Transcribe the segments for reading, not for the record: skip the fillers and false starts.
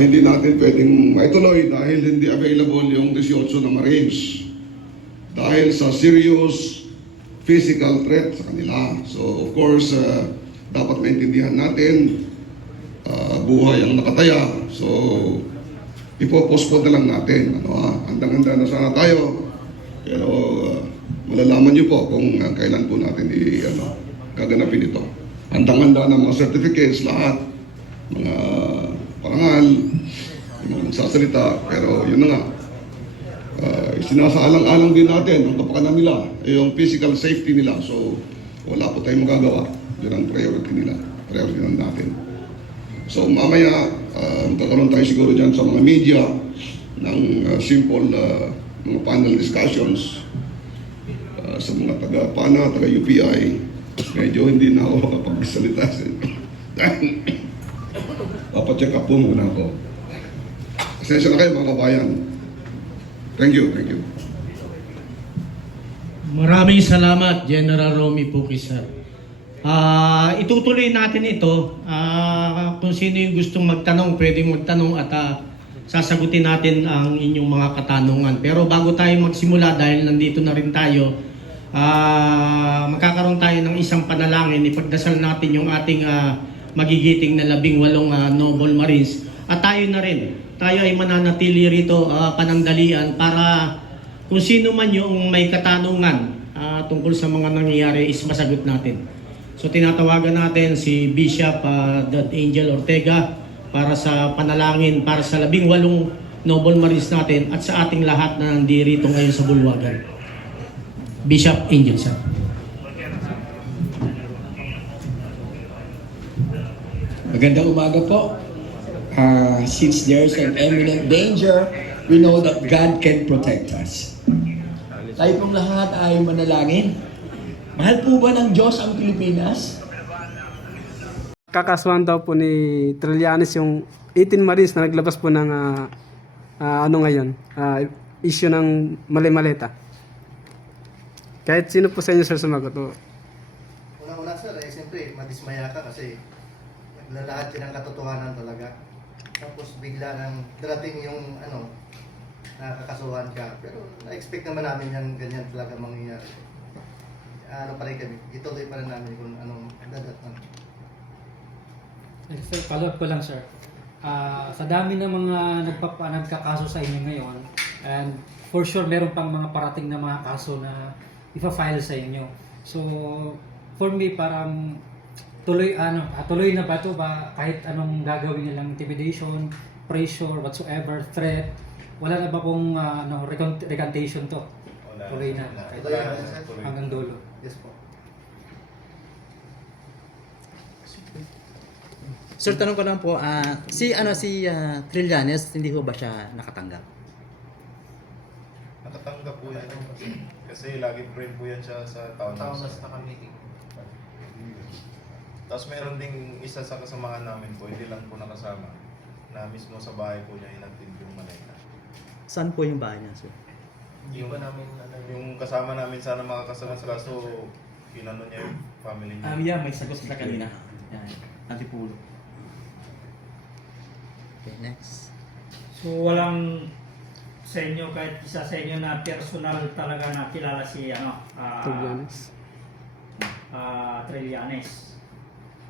hindi natin pwedeng maituloy dahil hindi available yung 18 na Marines. Dahil sa serious physical threat sa kanila. So of course, dapat maintindihan natin, buhay ang nakataya. So ipopostpone na lang natin. Handang-handa na sana tayo. Pero malalaman niyo po kung kailan po natin gaganapin ito. Handang-handa na mga certificates, lahat. Mga parangal, yung mga magsasalita. Pero yun na nga. Sinasaalang-alang din natin ang kapakanan nila, yung physical safety nila. So wala po tayong magagawa. Yun ang priority nila. Priority natin. So mamaya, magkakaroon tayo siguro dyan sa mga media ng simple mga panel discussions sa mga taga-PANA, taga-UPI. Medyo hindi na ako makapagsalita. Papacheck up po muna ako. Pasensya na kayo mga kabayan. Thank you, thank you. Maraming salamat, General Romy Pukisa. Itutuloy natin ito. Kung sino yung gustong magtanong, pwedeng magtanong at sasagutin natin ang inyong mga katanungan. Pero bago tayo magsimula, dahil nandito na rin tayo, magkakaroon tayo ng isang panalangin. Ipagdasal natin yung ating magigiting na 18 Noble Marines. At tayo na rin. Tayo ay mananatili rito panandalian para kung sino man yung may katanungan tungkol sa mga nangyayari is masagot natin. So tinatawagan natin si Bishop Angel Ortega para sa panalangin para sa 18 Noble Marines natin at sa ating lahat na nandirito ngayon sa Bulwagan. Bishop Angel, sir. Magandang umaga po. Since there's an imminent danger, we know that God can protect us. Tayo pong lahat ay manalangin. Mahal po ba ng Diyos ang Pilipinas? Kakasuhan daw po ni Trillanes yung 18 Marines na naglabas po ng issue ng mali-maleta. Kahit sino po sa inyo, sir, sumagot. Una-una, sir, siyempre, madismaya ka kasi naglalahat yun ang katotohanan talaga. Tapos bigla nang darating yung nakakasuhan ka. Pero na-expect naman namin yan, ganyan talaga mangyayari. Pa rin kami, ituloy pa rin namin kung anong dadatnan. Sir, follow-up ko lang, sir. Sa dami ng mga nagkakaso sa inyo ngayon, and for sure meron pang mga parating na mga kaso na ipa-file sa inyo. So, for me, parang tuloy na ba ito ba kahit anong gagawin nilang intimidation, pressure, whatsoever, threat, wala na ba pong recantation to? Tuloy na. Hanggang dulo. Yes po. Sir, tanong ko lang po, si Trillanes, hindi ko ba siya nakatanggap? Nakatanggap po yan. Kasi lagi friend po yan siya sa town house na meeting. Tapos meron ding isa sa kasamahan namin po, hindi lang po nakasama, na mismo sa bahay po niya inatid yung maleta. Saan po yung bahay niya, sir? Yung kasama namin sana makakasama sa kaso, inano niya yung family niya. Yeah, may sagot sila kanina. Yan, Antipulo. Okay, next. So walang sa inyo, kahit isa sa inyo na personal talaga na kilala si Trillanes. Trillanes.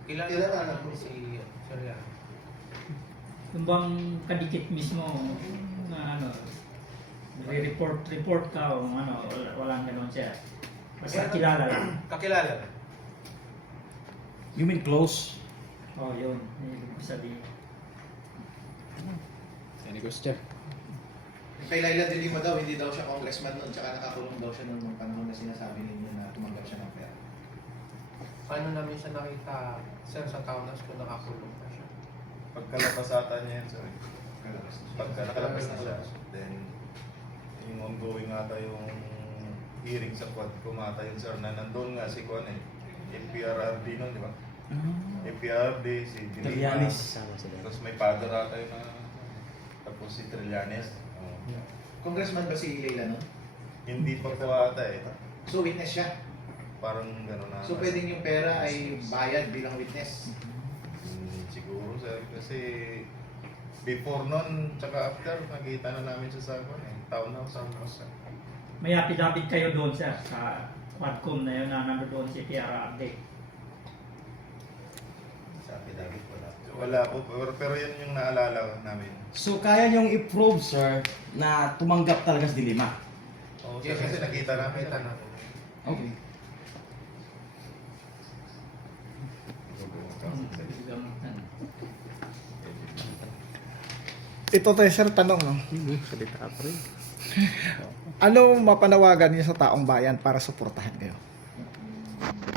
Kilala na po si Trillanes. Yung bang kadikit mismo na report ka o walang gano'n siya. Basta kilala lang. Kakilala na. You mean close? Oh, yun. Ibig sabihin. Any question? Kay Laila de Lima daw, hindi daw siya congressman noon, tsaka nakakulong daw siya noong panahon na sinasabi ninyo na tumanggap siya ng pera. Paano namin siya nakita, sir, sa townhouse kung nakakulong na siya? Pagkalabas ata niya yan, sorry. Pagka nakalabas na siya, then yung ongoing ata yung hearing sa quad, kumata yun sir na nandun nga si Kwan FPRRD nun, di ba? FPRRD, si Trillanes. Tapos may father ata yun na tapos si Trillanes. Congressman ba si Leila noon? Hindi pa po ata eh. So witness siya? Parang gano'n na. So pwedeng yung pera ay bayad bilang witness? Siguro sir, kasi before nun, tsaka after, nakita na namin siya sa townhouse. May affidavit kayo doon sir sa Quadcom na yun na nandoon si PRRD. Sabi David, wala po, pero yun yung naalala namin. So kaya yung i-prove, sir, na tumanggap talaga si Dilima? Oo, sir, kasi nakita namin. Okay. Ito tayo sir, tanong no? Salita pa rin. Ano mapanawagan niyo sa taong bayan para suportahan kayo?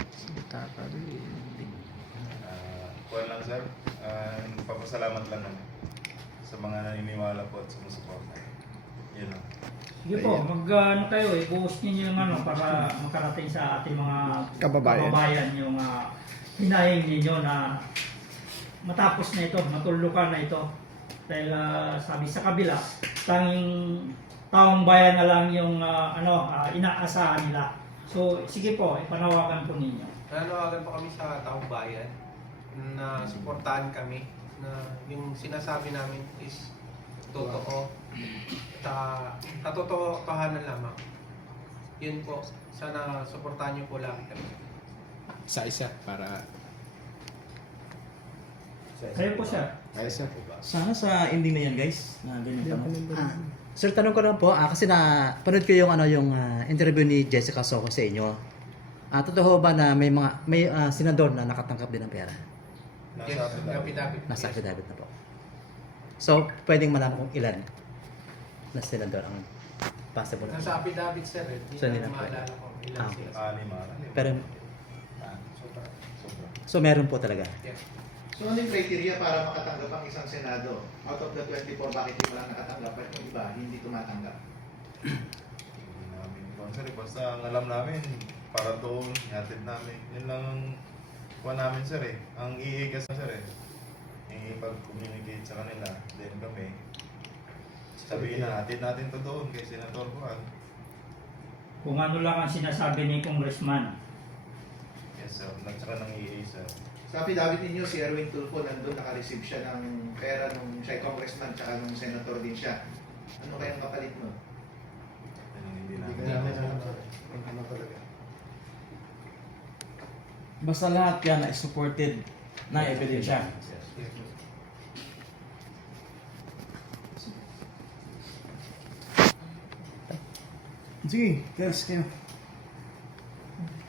Salita pa rin. Kuha lang sir, papasalamat lang namin sa mga naniniwala po at sumusuporta. Yun lang. Sige po, mag-ano kayo, i-post niyo yung ano para makarating sa ating mga Kababayan. yung hinahing ninyo na matapos na ito, matulukan na ito. Dahil sabi sa kabila, tanging taong bayan na lang yung inaasahan nila. So sige po, ipanawagan po ninyo. Nanawagan po kami sa taong bayan na suportahan kami na yung sinasabi namin is totoo. Katotohanan lamang. Yun po, sana suportahan niyo po lang kami. Sa isa para Kayo po sir. isa. Sana sa ending na yan, guys, na ganyan tanong. Sir, tanong ko lang po, kasi panood ko yung interview ni Jessica Soho sa inyo. Totoo ba na may senador na nakatanggap din ng pera? Yes, affidavit. Nasa affidavit na po. So, pwedeng malaman kung ilan na senador ang possible. Nasa affidavit sir, hindi So, hindi na na po. maalala ko ilan sila. Pero, Sobra. so meron po talaga. Yes. So ano yung criteria para makatanggap ang isang Senado? Out of the 24, bakit hindi mo lang nakatanggap at yung iba hindi tumatanggap? Hindi namin sir, basta ang alam namin, para doon, hatid namin. Yun lang ang kuha namin sir eh. Ang iigas na sir eh. Pag-communicate sa kanila, then kami, sabihin na, hatid natin to doon kay Senator Juan. Kung ano lang ang sinasabi ni Congressman. Yes sir, nagsaka ng EA sir. Sa affidavit ninyo, si Erwin Tulfo nandun, naka-receive siya ng pera nung siya ay congressman tsaka nung senator din siya. Ano kayang kapalit nun? Yun ang hindi Hindi namin. ka namin alam kung ano talaga. Basta lahat yan ay supported na ebidensya. Sige, guys, kayo.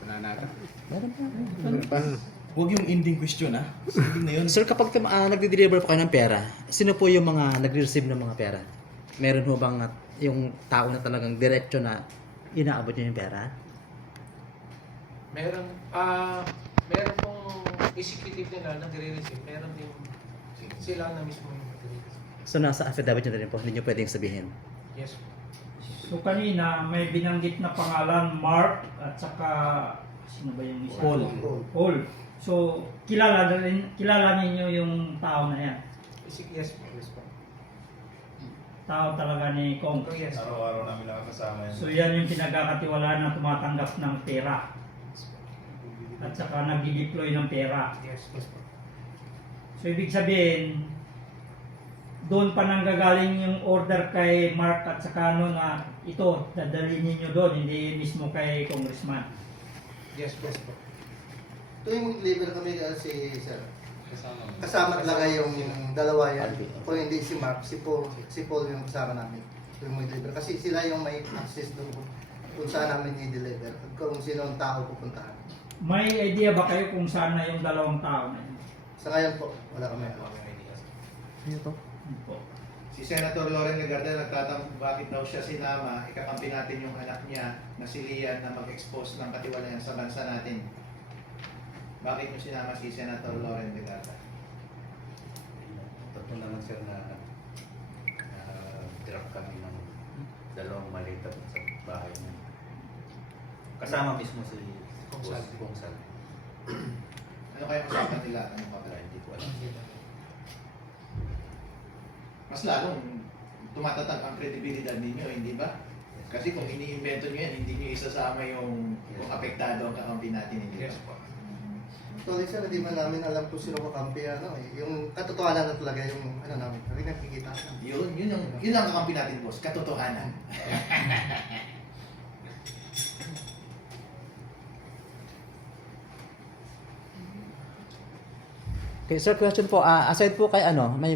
Wala na ata. Meron pa. Huwag yung ending question, ha? Ending na yun. Sir, kapag nagde-deliver po kayo ng pera, sino po yung mga nagre-receive ng mga pera? Meron ho bang yung tao na talagang diretso na inaabot niya yung pera? Meron pong executive nila nagre-receive. Meron din sila na mismo yung nagre-receive. So, nasa affidavit niyo na rin po, hindi niyo pwedeng sabihin. Yes. So kanina may binanggit na pangalan Mark at saka sino ba yung isa? Paul. So kilala ninyo yung tao na yan. Yes po. Tao talaga ni Kong. Oh, yes. Araw-araw namin nakakasama yan. So yan yung pinagkakatiwalaan na tumatanggap ng pera. At saka nag-deploy ng pera. Yes po. So ibig sabihin, doon pa nanggagaling yung order kay Mark at saka ano na ito, dadalhin ninyo doon, hindi mismo kay Congressman. Yes po. Tuwing mag-deliver kami si Sir, kasama talaga yung dalawa yan. Kung hindi si Mark, si Paul yung kasama namin. Tuwing mag-deliver. Kasi sila yung may access doon kung saan namin i-deliver. At kung sino ang tao pupuntahan. May idea ba kayo kung saan na yung dalawang tao na yun? Sa ngayon po, wala kami alam. Po. Si Senator Loren Legarda nagtatanong bakit daw siya sinama, ikakampi natin yung anak niya na si Lian na mag-expose ng katiwalayan sa bansa natin. Bakit niyo sinama si Senator Loren Legarda? Totoo naman sir na drop kami ng dalawang malita sa bahay niya. Kasama mismo si Kungsal. Ano kayang usapan nila? Ano pa pala? Hindi ko alam. Mas lalong tumatatag ang kredibilidad ninyo, hindi ba? Kasi kung iniimbento nyo yan, hindi nyo isasama yung kung apektado ang kakampi natin, hindi ba? Yes po. Actually sir, hindi man namin alam kung sino kakampi ano eh. Yung katotohanan na talaga yung ano namin. Kami nakikita. Yun ang kakampi natin, boss. Katotohanan. Okay, sir, question po. Aside po kay ano, may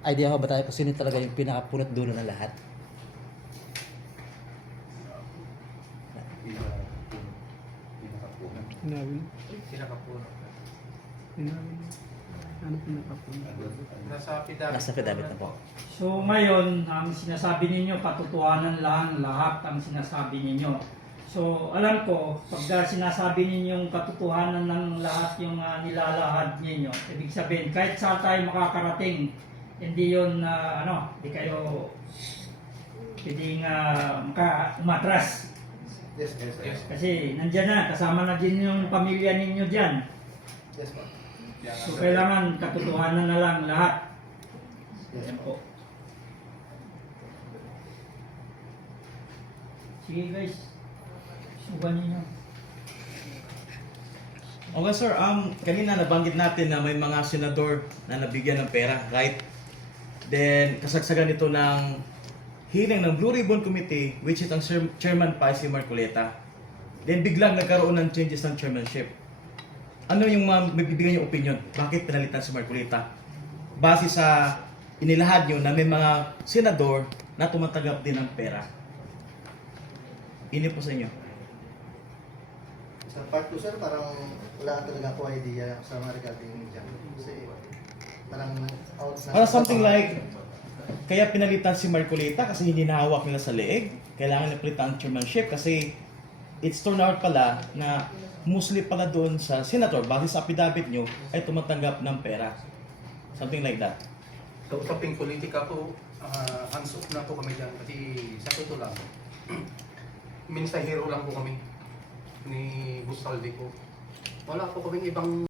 idea ho ba tayo kung sino talaga yung pinakapunot dulo ng lahat? Sinabi. Sinakapuno. Sinabi. Ano pinakapuno? Nasa affidavit. Nasa affidavit na po. So ngayon, ang sinasabi ninyo, katotohanan lang lahat ang sinasabi ninyo. So alam ko, pag sinasabi ninyong katotohanan ng lahat yung nilalahad ninyo, ibig sabihin, kahit saan tayo makakarating, hindi yun, hindi kayo pwedeng umatras. Yes, yes. Kasi nandyan na, kasama na din yung pamilya ninyo dyan. Yes, ma'am. So kailangan katotohanan na lang lahat. Yes, Yan po. Sige guys, suban ninyo. Okay sir, kanina nabanggit natin na may mga senador na nabigyan ng pera, right? Then kasagsagan ito ng hearing ng Blue Ribbon Committee, which is ang chairman pa si Marcoleta. Then biglang nagkaroon ng changes ng chairmanship. Ano yung mabibigyan yung opinion? Bakit pinalitan si Marcoleta? Base sa inilahad nyo na may mga senador na tumatanggap din ng pera. Ini po sa inyo. Sa part 2 sir, parang wala talaga ako idea sa mga regarding dyan. Kasi parang out na. Parang something like, kaya pinalitan si Marcoleta kasi hindi nahawak nila sa leeg. Kailangan na palitan ang chairmanship kasi it's turned out pala na mostly pala doon sa senator, base sa affidavit nyo, ay tumatanggap ng pera. Something like that. Sa usaping politika po, hands off na po kami dyan. Kasi sa totoo lang, mensahero lang po kami ni Bustalde ko. Wala po kaming ibang